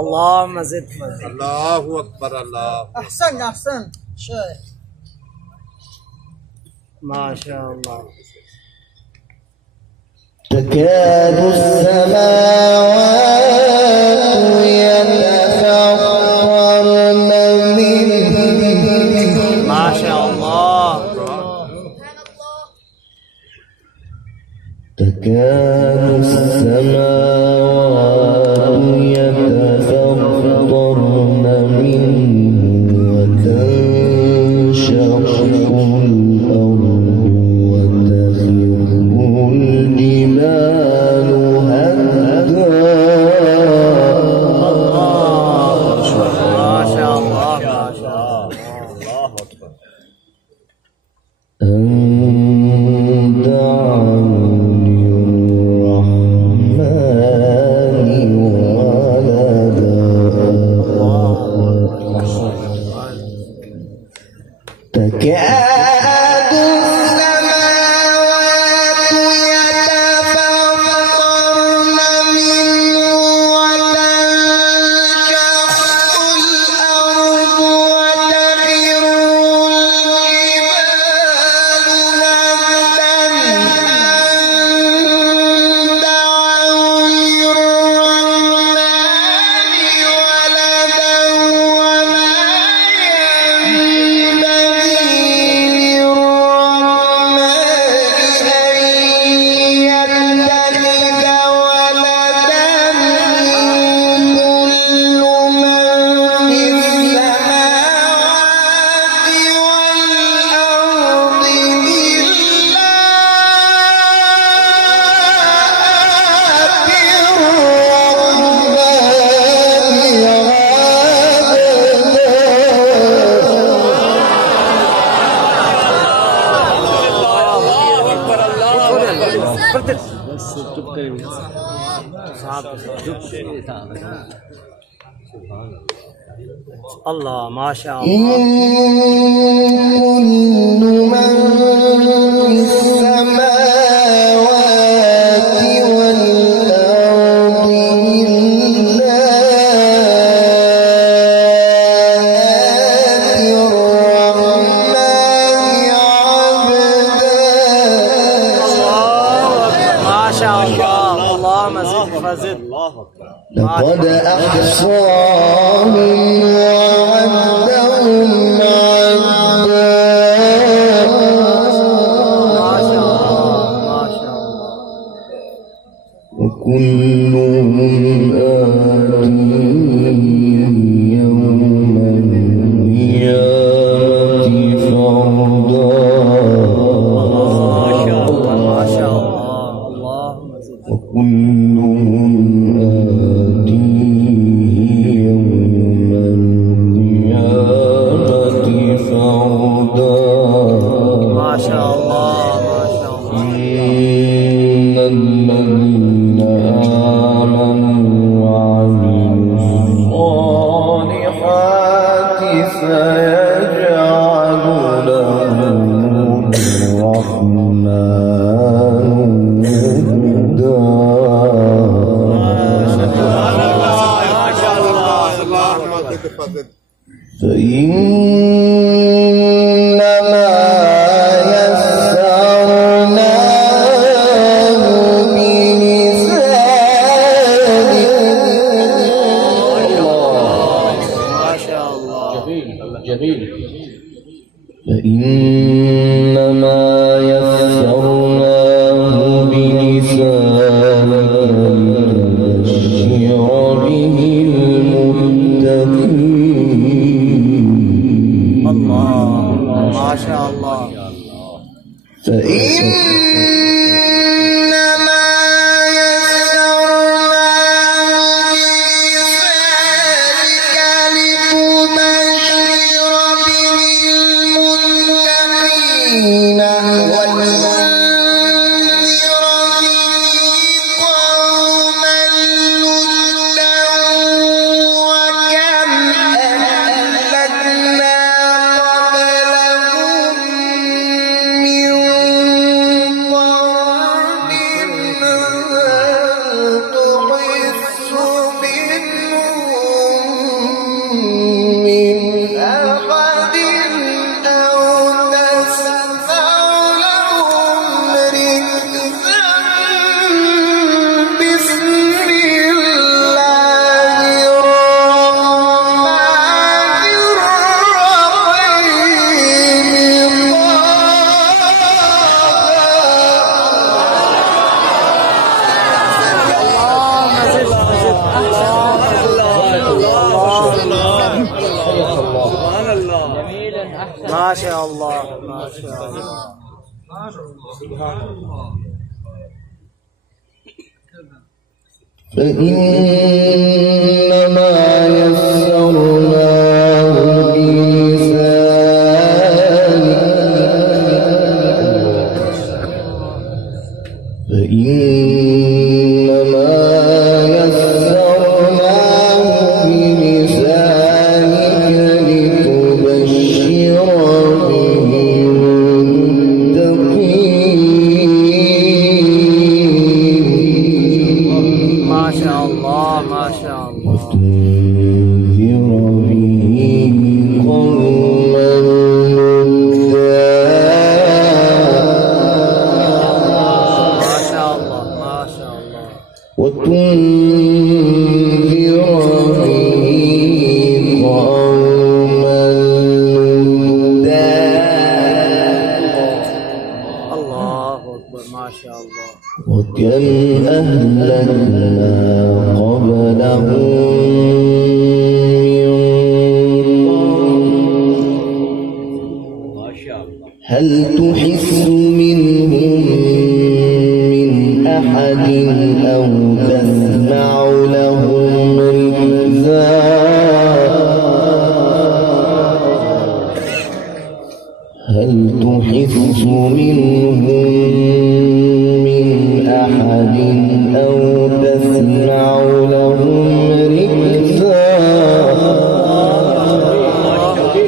اللهم زد. الله أكبر. الله أحسن شيخ ما شاء الله. تكاد السماوات يتفطرن منه. ما شاء الله. تكاد السماوات يتفطرن منه وتنشق الأرض وتخر الجبال هدا. ما شاء الله. ما شاء الله. الله أكبر. أن دعوا للرحمن ولدا. تكاد السماوات يتفطرن منه وتنشق الأرض وتخر الجبال هدا أن دعوا للرحمن ولدا وما ينبغي للرحمن أن يتخذ ولدا إن كل من في السماوات والأرض إلا آتي الله ما شاء إن الله. كل من في السماوات والأرض إلا آتي الرحمن عبدا. ما شاء الله. اللهم زد فزد. الله أكبر. لقد أحصاهم وعدهم عدا. ما شاء الله. ما شاء الله. وكلهم آتيه يوم القيامة فردا. ما شاء الله. ما شاء الله. اللهم زد. وكلهم آتيه يوم القيامة فردا. ما شاء الله. ما شاء الله. إن الذين آمنوا وعملوا الصالحات سيجعل لهم الرحمن ودا. ما شاء الله. اللهم زد فزد. فإنما يسرناه بلسانك. ما شاء الله. جميل. فإنما يسرناه بلسانك لتبشر به المتقين. الله ما شاء الله. فإنما يسرناه بلسانك لتبشر به المتقين وتنذر به قوما لدا. وكم أهلكنا قبلهم من ما شاء الله ما شاء الله. فإنما يسرناه بلسانك لتبشر به المتقين ما شاء الله ما شاء الله. وتنذر به قوما لدا ما شاء الله ما شاء الله. وتنذر به قوما لدا. الله أكبر ما شاء الله. وكم أهلكنا قبلهم هل تحس منهم من أحد أو تسمع لهم ركزا هل تحس منهم من أحد أو تسمع لهم ركزا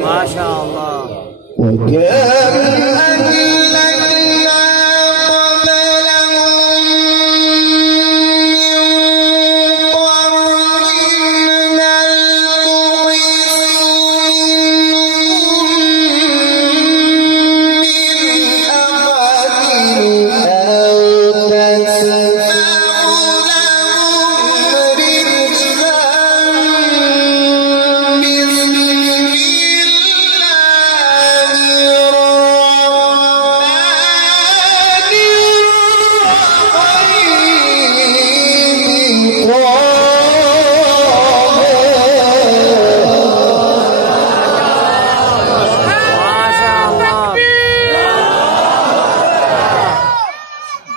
ما شاء الله. وكم أهلكنا قبلهم من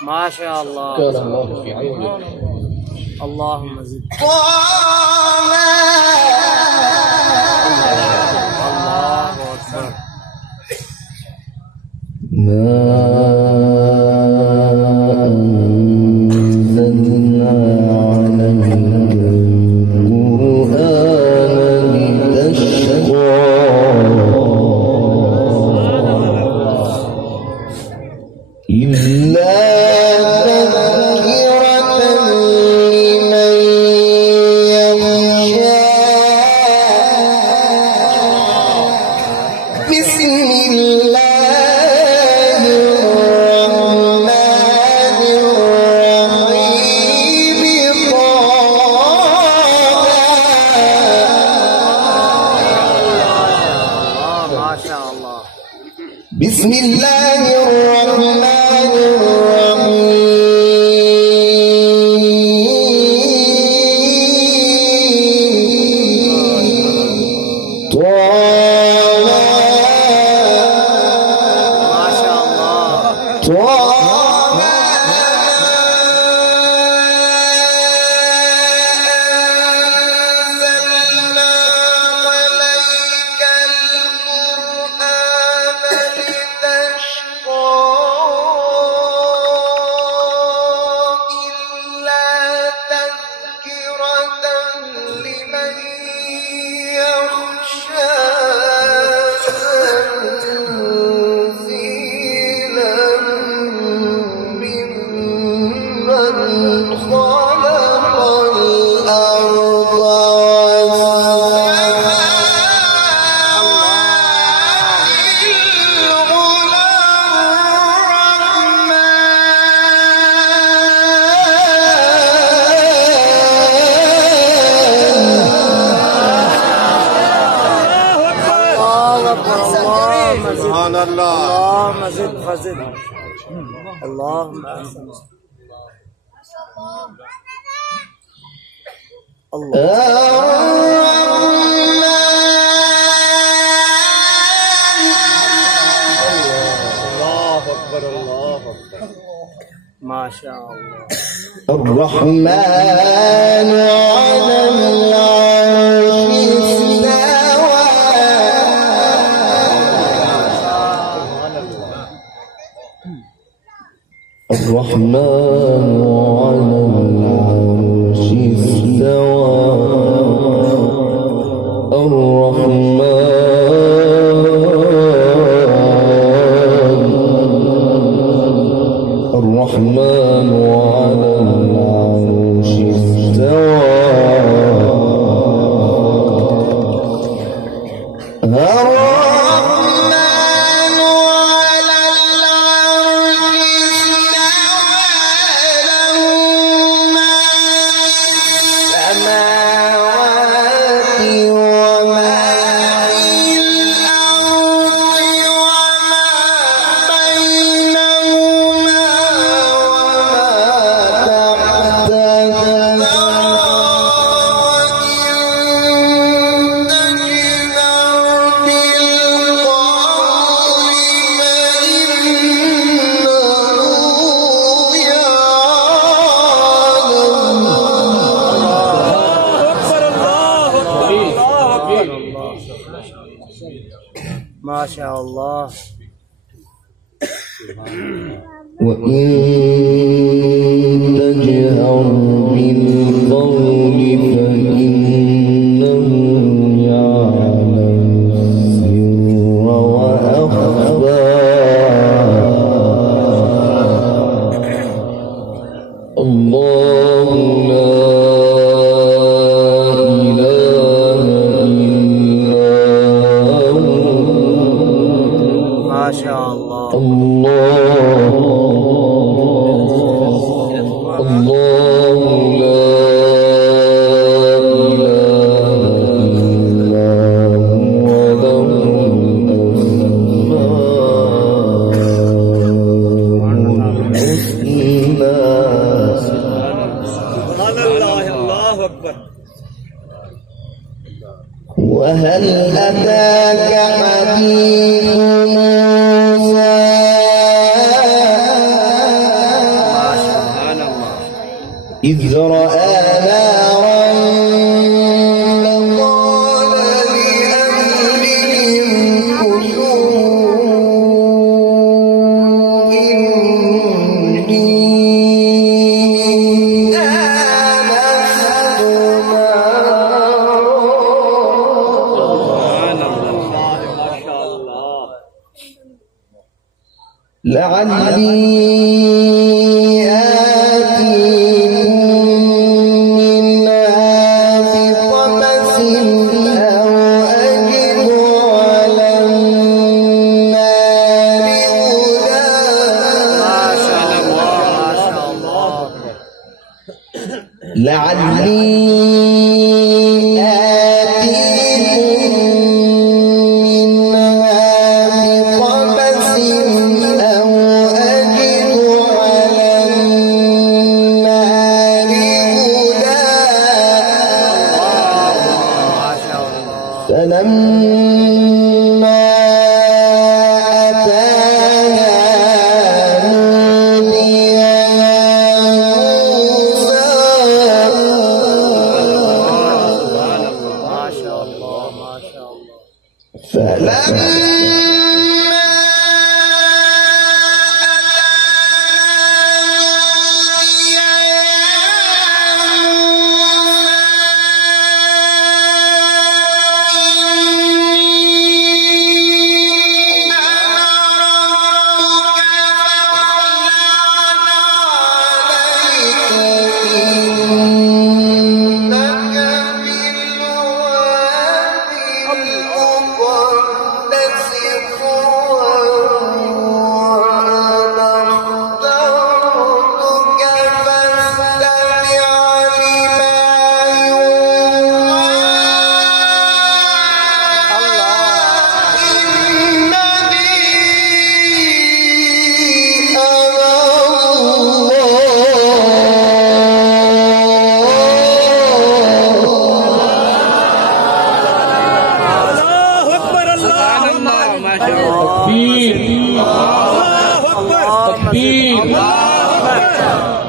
ما شاء الله. كان الله في عونه. اللهم زد. الله أكبر. ما أنزلنا عليك القرآن لتشقى إلا تذكرة لمن يخشى. بسم الله الرحمن الرحيم. ما شاء الله. بسم الله الرحمن الرحيم. ما شاء الله. أنزلنا عليك القرآن لتشقى إلا تذكرة لمن يخشى. تنزيلا ممن خلق الأرض سبحان الله. اللهم زد فزد. اللهم أحسن. الله. الرحمن على العرش استوى الرحمن على العرش استوى الرحمن على العرش استوى ما شاء الله. وإن تجهر بالقول فإنه يعلم السر وأخفى الله لا إله إلا هو ما شاء الله. الله لا إله إلا هو له الأسماء سبحان الله. الله أكبر. وهل أتاك حديث موسى إذ رأى نارا فقال لأهلهم كثوا إني آنست نارا لعلي آتيكم منها بقبس أو أجد على النار هدى فلما أتاها نودي يا موسى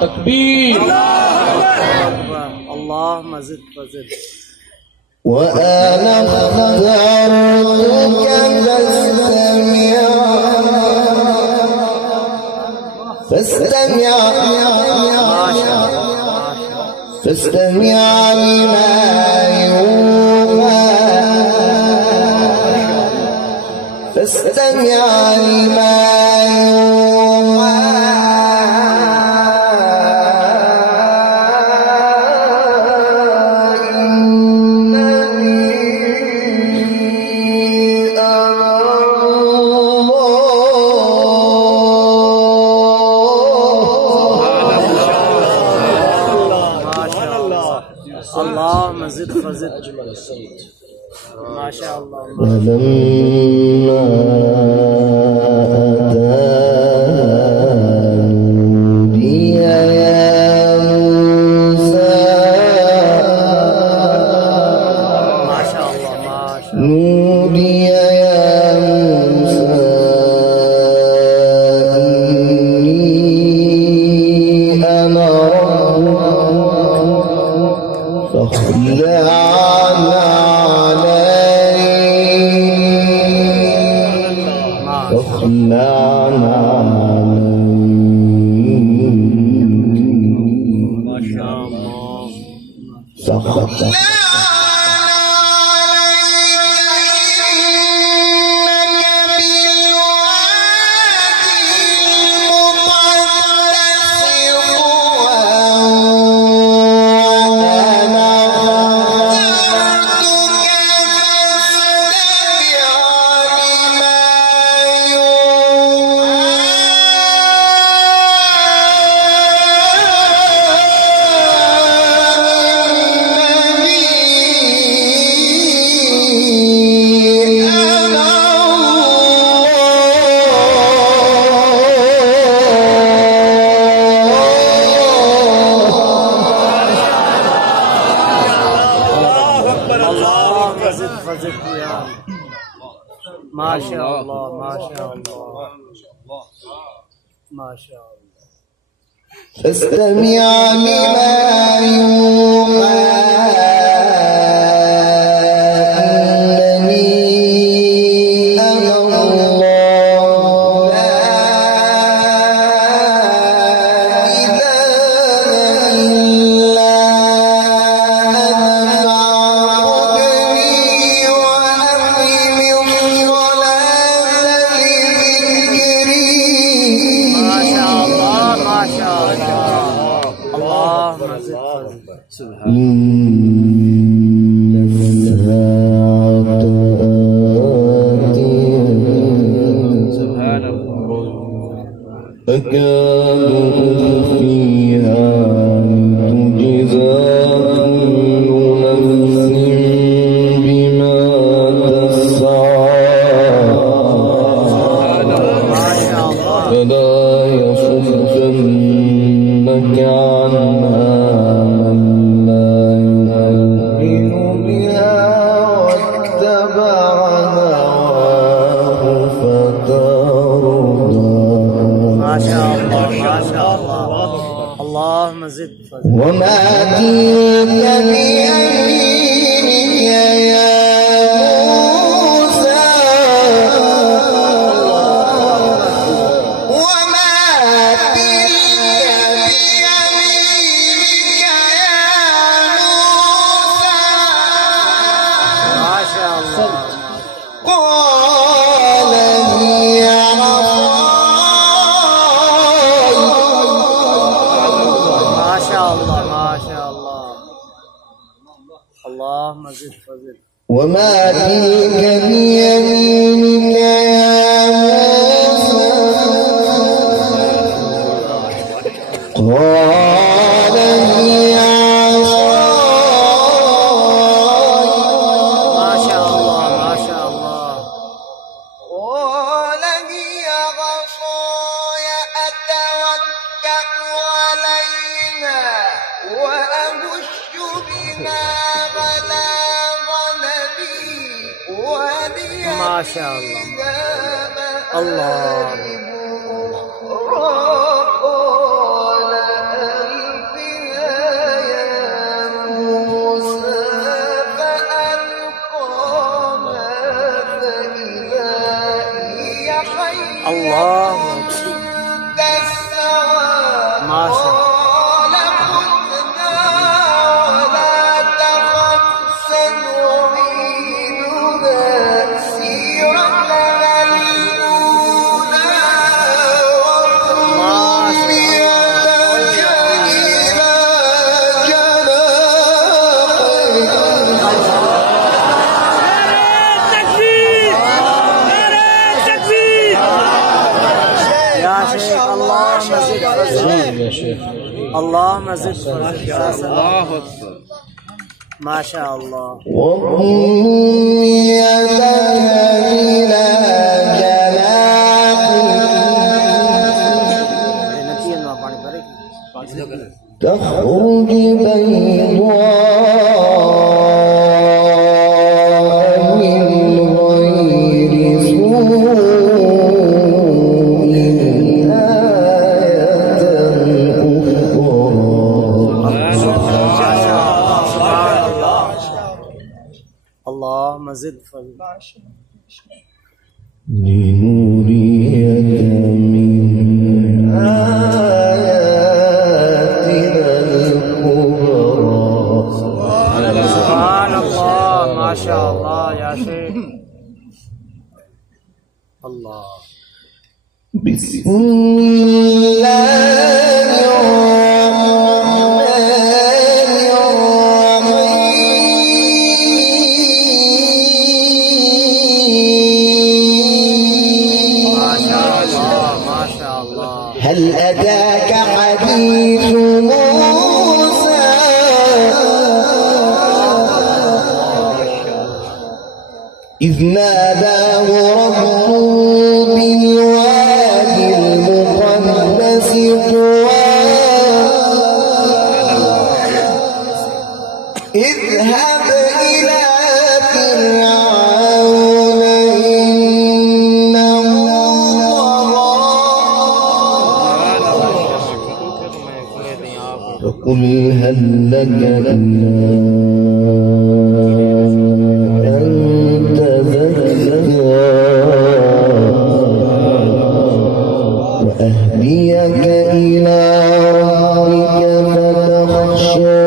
تكبير أكبر. اللهم زد فزد. وأنا اخترتك فاستمع لما يوحى فاستمع لما اللهم زد فزد. ما شاء الله. ولما نودي يا موسى ما شاء الله. ما شاء الله. نودي يا موسى إني أنا ربك فاخلع ما شاء الله. سخط ما شاء الله. ما شاء الله. ما شاء الله. فاستمع لما يوحى إنني أنا الله لا إله إلا أنا فاعبدني وأقم الصلاة لذكري. ما شاء الله. ما شاء الله. اللهم زد فزد. إن الساعة آتية أكاد أخفيها لتجزى كل نفس بما تسعى فلا يصدنك عنها من لا يؤمن بها واتبع هواه فتردى. ما شاء الله. ما شاء الله. اللهم زد فزد. وما تلك بيمينك يا موسى وما تلك بيمينك يا موسى ما شاء الله. قال هي عصاي. ما شاء الله. ما شاء الله. اللهم زد فزد. وما تلك بيمينك يا موسى قال هي عصاي. ما شاء الله. ما شاء الله. قال هي عصاي أتوكأ عليها وأهش بها على غنمي ولي ما شاء الله. فيها الله. قال ألقها الله ما شاء الله. اللهم زد الله أكبر. ما شاء الله. تخرج بيضاء من غير سوء اللهم زد فضل. لنريك من آياتنا الكبرى. سبحان الله ما شاء الله يا شيخ. الله. بسم الله هل أتاك حديث موسى إذ ناداه ربه بالوادي المقدس طوى اذهب إلى فرعون إنه فقل هل لك إلا أن تزكى وأهديك إلى ربك فتخشى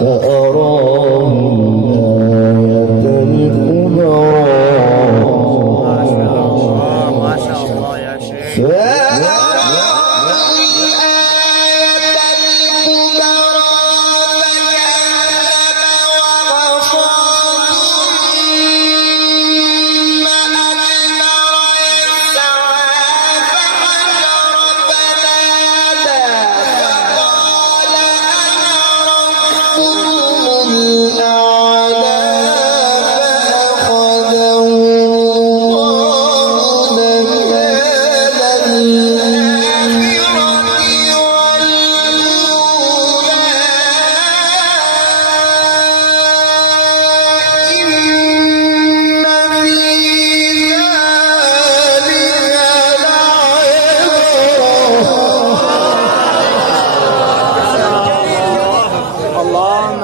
فأراه الآية الكبرى. ما شاء الله يا شيخ.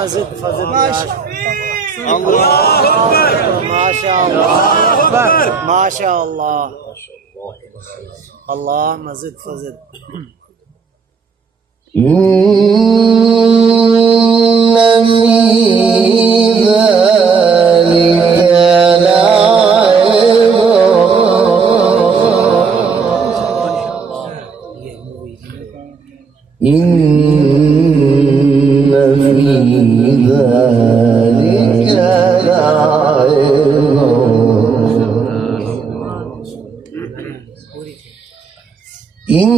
زد فزد يا شيخ. الله أكبر. ما شاء الله. ما شاء الله. اللهم زد فزد. إن في ذلك لعبرة. إن في ذلك لعبرة. إن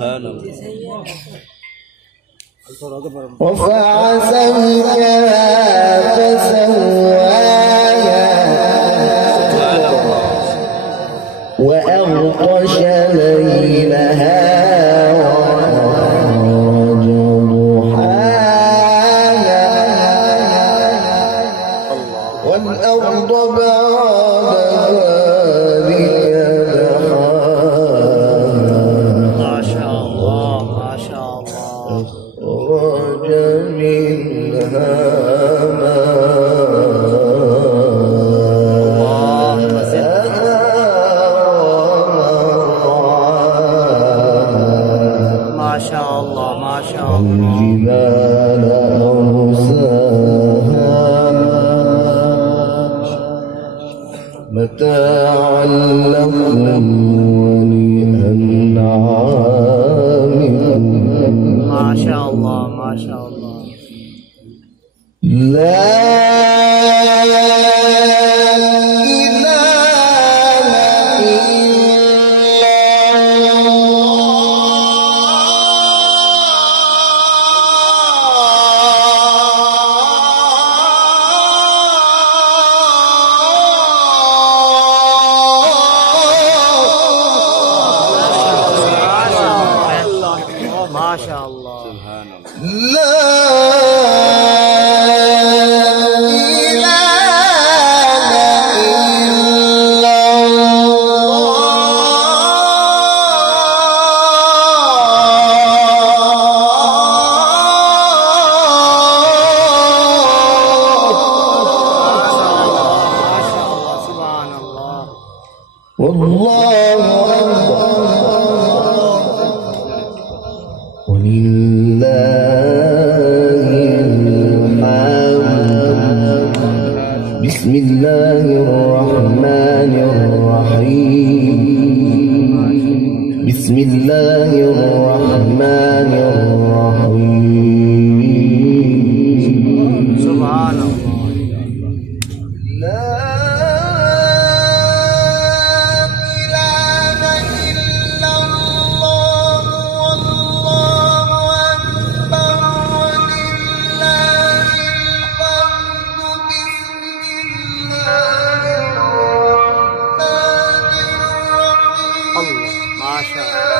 سبحان الله. رفع سمكها فسواها وأغطش ليلها وأخرج ضحاها والأرض بعد ذلك دحاها ما شاء الله ما شاء الله. أخرج منها اللهم زد ما شاء الله ما شاء الله. الجبال أرساها متاعا لكم ولأنعامكم ما شاء الله ما شاء الله. لا إله ما شاء الله. لا سبحان الله. والله أكبر ولله الحمد. بسم الله الرحمن الرحيم. بسم الله الرحمن الرحيم. سبحان الله. لا إله إلا الله والله أكبر ولله الحمد. بسم الله الرحمن الرحيم. الله ما شاء الله.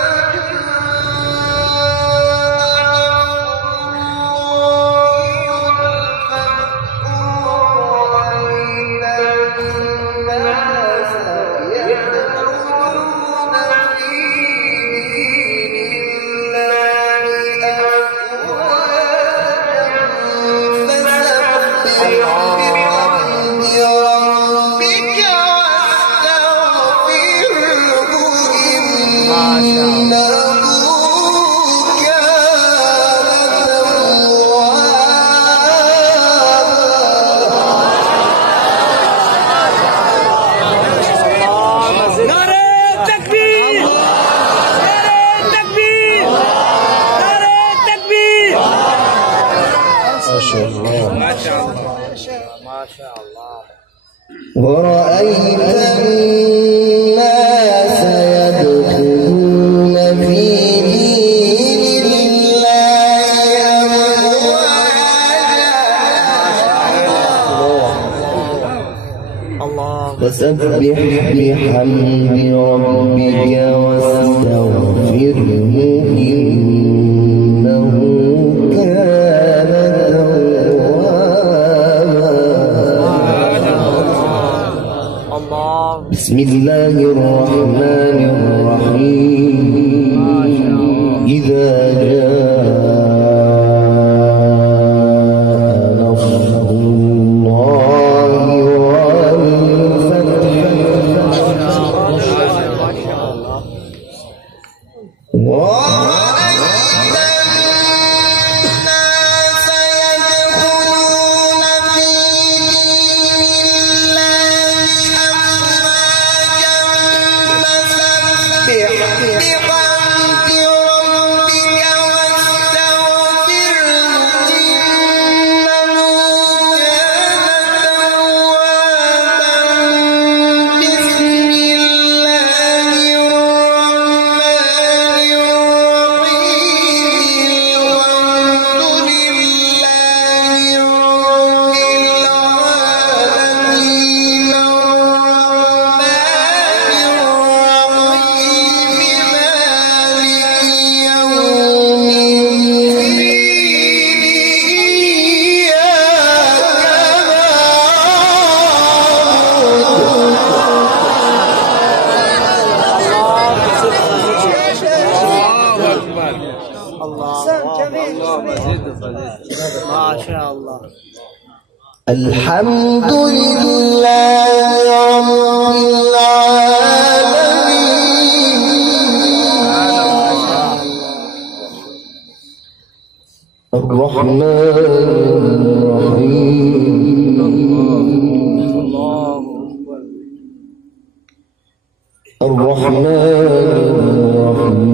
ما شاء الله. نعرة تكبير نعرة تكبير نعرة تكبير. ما شاء الله. ما شاء الله ما شاء الله. ورأيت الناس يدخلون في دين الله أفواجا. الله فسبح بحمد ربك واستغفره إنه كان توابا. الله. بسم الله الرحمن الرحيم. إذا جاء نصر الله والفتح ورأيت الناس يدخلون في دين الله أفواجا فسبح بحمد ربك أحسن جميل ما شاء الله. الحمد لله رب العالمين الرحمن الرحيم الرحمن الرحيم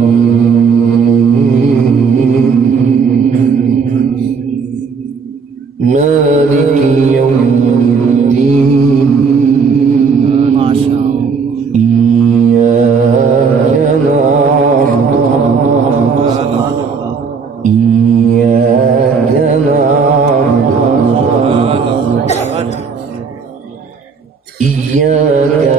مالك يوم الدين ما شاء الله. إياك نعبد إياك نعبد إياك